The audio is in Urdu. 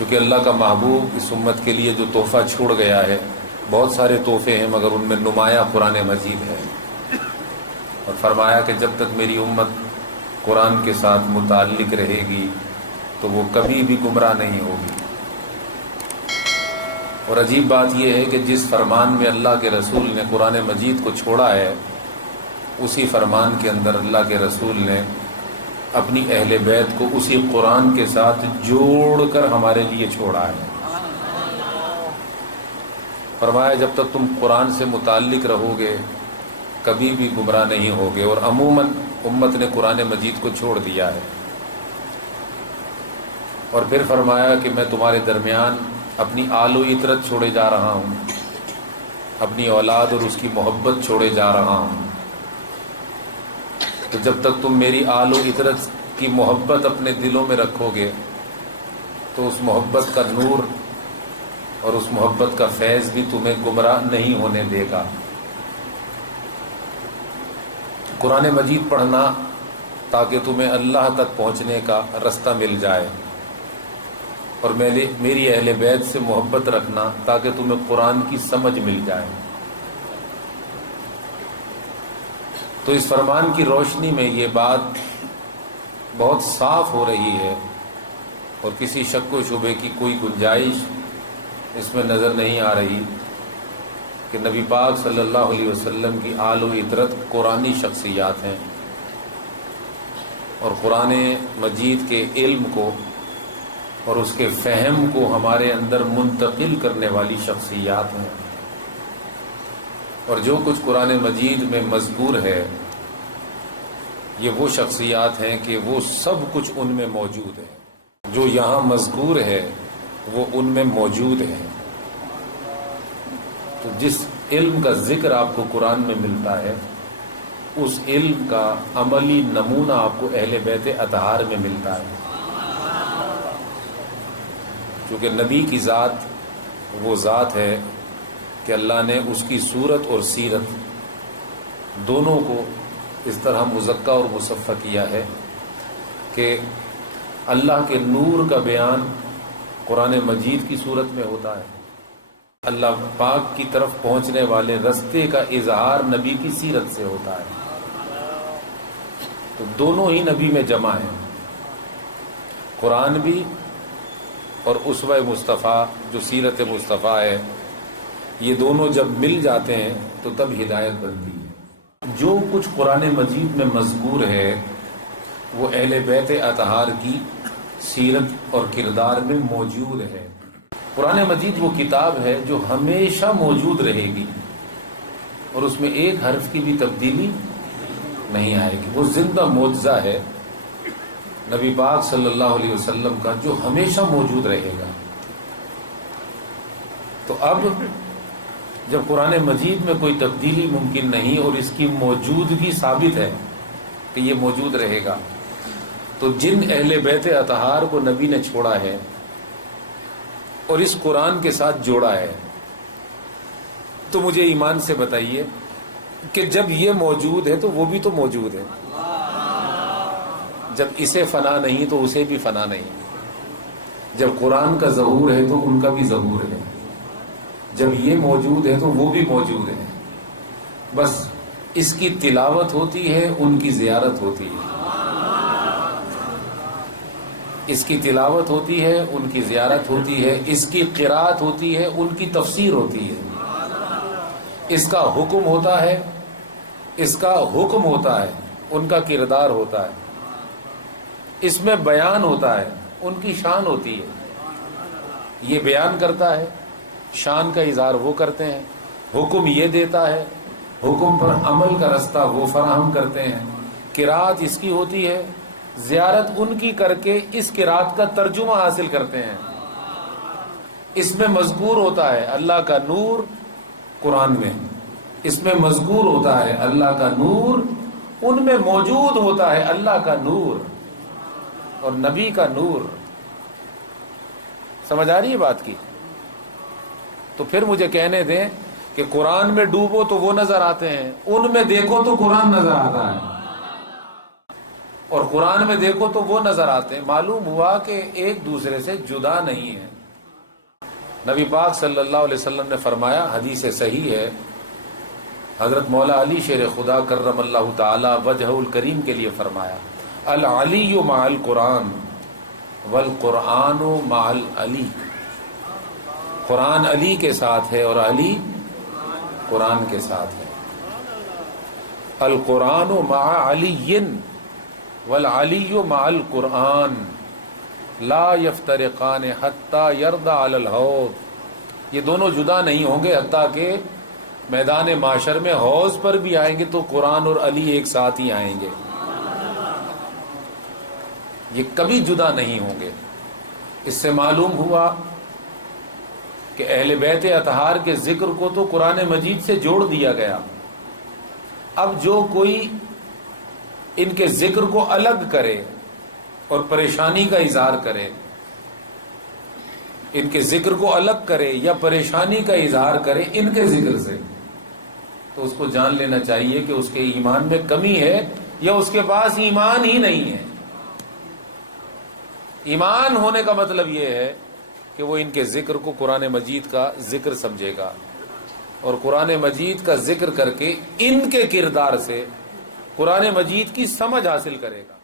چونکہ اللہ کا محبوب اس امت کے لیے جو تحفہ چھوڑ گیا ہے، بہت سارے تحفے ہیں مگر ان میں نمایاں قرآن مجید ہے، اور فرمایا کہ جب تک میری امت قرآن کے ساتھ متعلق رہے گی تو وہ کبھی بھی گمراہ نہیں ہوگی۔ اور عجیب بات یہ ہے کہ جس فرمان میں اللہ کے رسول نے قرآن مجید کو چھوڑا ہے، اسی فرمان کے اندر اللہ کے رسول نے اپنی اہل بیت کو اسی قرآن کے ساتھ جوڑ کر ہمارے لیے چھوڑا ہے۔ فرمایا جب تک تم قرآن سے متعلق رہو گے کبھی بھی گمراہ نہیں ہوگے، اور عموماً امت نے قرآن مجید کو چھوڑ دیا ہے۔ اور پھر فرمایا کہ میں تمہارے درمیان اپنی آل و عطرت چھوڑے جا رہا ہوں، اپنی اولاد اور اس کی محبت چھوڑے جا رہا ہوں۔ تو جب تک تم میری آل و عطرت کی محبت اپنے دلوں میں رکھو گے تو اس محبت کا نور اور اس محبت کا فیض بھی تمہیں گمراہ نہیں ہونے دے گا۔ قرآن مجید پڑھنا تاکہ تمہیں اللہ تک پہنچنے کا رستہ مل جائے، اور میری اہل بیت سے محبت رکھنا تاکہ تمہیں قرآن کی سمجھ مل جائے۔ تو اس فرمان کی روشنی میں یہ بات بہت صاف ہو رہی ہے، اور کسی شک و شبے کی کوئی گنجائش اس میں نظر نہیں آ رہی کہ نبی پاک صلی اللہ علیہ وسلم کی آل و عطرت قرآنی شخصیات ہیں، اور قرآن مجید کے علم کو اور اس کے فہم کو ہمارے اندر منتقل کرنے والی شخصیات ہیں، اور جو کچھ قرآن مجید میں مذکور ہے یہ وہ شخصیات ہیں کہ وہ سب کچھ ان میں موجود ہے، جو یہاں مذکور ہے وہ ان میں موجود ہے۔ تو جس علم کا ذکر آپ کو قرآن میں ملتا ہے اس علم کا عملی نمونہ آپ کو اہل بیت اطہار میں ملتا ہے، کیونکہ نبی کی ذات وہ ذات ہے کہ اللہ نے اس کی صورت اور سیرت دونوں کو اس طرح مزکہ اور مصفہ کیا ہے کہ اللہ کے نور کا بیان قرآن مجید کی صورت میں ہوتا ہے، اللہ پاک کی طرف پہنچنے والے رستے کا اظہار نبی کی سیرت سے ہوتا ہے۔ تو دونوں ہی نبی میں جمع ہیں، قرآن بھی اور اسوہ مصطفیٰ جو سیرت مصطفیٰ ہے، یہ دونوں جب مل جاتے ہیں تو تب ہدایت بنتی ہے۔ جو کچھ قرآن مجید میں مذکور ہے وہ اہل بیت اطہار کی سیرت اور کردار میں موجود ہے۔ قرآن مجید وہ کتاب ہے جو ہمیشہ موجود رہے گی، اور اس میں ایک حرف کی بھی تبدیلی نہیں آئے گی۔ وہ زندہ معجزہ ہے نبی پاک صلی اللہ علیہ وسلم کا جو ہمیشہ موجود رہے گا۔ تو اب جب قرآن مجید میں کوئی تبدیلی ممکن نہیں اور اس کی موجودگی ثابت ہے کہ یہ موجود رہے گا، تو جن اہل بیت اطہار کو نبی نے چھوڑا ہے اور اس قرآن کے ساتھ جوڑا ہے، تو مجھے ایمان سے بتائیے کہ جب یہ موجود ہے تو وہ بھی تو موجود ہے، جب اسے فنا نہیں تو اسے بھی فنا نہیں، جب قرآن کا ظہور ہے تو ان کا بھی ظہور ہے، جب یہ موجود ہے تو وہ بھی موجود ہے، بس اس کی تلاوت ہوتی ہے، ان کی زیارت ہوتی ہے، اس کی تلاوت ہوتی ہے، ان کی زیارت ہوتی ہے، اس کی قرات ہوتی ہے، ان کی تفسیر ہوتی ہے، اس کا حکم ہوتا ہے، اس کا حکم ہوتا ہے، ان کا کردار ہوتا ہے، اس میں بیان ہوتا ہے، ان کی شان ہوتی ہے، یہ بیان کرتا ہے، شان کا اظہار وہ کرتے ہیں، حکم یہ دیتا ہے، حکم پر عمل کا رستہ وہ فراہم کرتے ہیں، قرات اس کی ہوتی ہے، زیارت ان کی کر کے اس قرات کا ترجمہ حاصل کرتے ہیں۔ اس میں مذکور ہوتا ہے اللہ کا نور قرآن میں، اس میں مذکور ہوتا ہے اللہ کا نور، ان میں موجود ہوتا ہے اللہ کا نور اور نبی کا نور۔ سمجھ آ رہی ہے بات کی؟ تو پھر مجھے کہنے دیں کہ قرآن میں ڈوبو تو وہ نظر آتے ہیں، ان میں دیکھو تو قرآن نظر آتا ہے۔ اور قرآن میں دیکھو تو وہ نظر آتے ہیں. معلوم ہوا کہ ایک دوسرے سے جدا نہیں ہیں. نبی پاک صلی اللہ علیہ وسلم نے فرمایا، حدیث صحیح ہے، حضرت مولا علی شیر خدا کرم اللہ تعالی وجہ الکریم کے لیے فرمایا، العلی مع القرآن والقرآن مع العلی. قرآن علی کے ساتھ ہے اور علی قرآن کے ساتھ ہے. القرآن مع علی والعلی مع القرآن لا یفترقان حتی یرضى علی الحوض. یہ دونوں جدا نہیں ہوں گے حتیٰ کہ میدان معاشر میں حوض پر بھی آئیں گے تو قرآن اور علی ایک ساتھ ہی آئیں گے. یہ کبھی جدا نہیں ہوں گے. اس سے معلوم ہوا کہ اہل بیت اطہار کے ذکر کو تو قرآن مجید سے جوڑ دیا گیا. اب جو کوئی ان کے ذکر کو الگ کرے اور پریشانی کا اظہار کرے، ان کے ذکر کو الگ کرے یا پریشانی کا اظہار کرے ان کے ذکر سے، تو اس کو جان لینا چاہیے کہ اس کے ایمان میں کمی ہے یا اس کے پاس ایمان ہی نہیں ہے. ایمان ہونے کا مطلب یہ ہے کہ وہ ان کے ذکر کو قرآن مجید کا ذکر سمجھے گا اور قرآن مجید کا ذکر کر کے ان کے کردار سے قرآن مجید کی سمجھ حاصل کرے گا.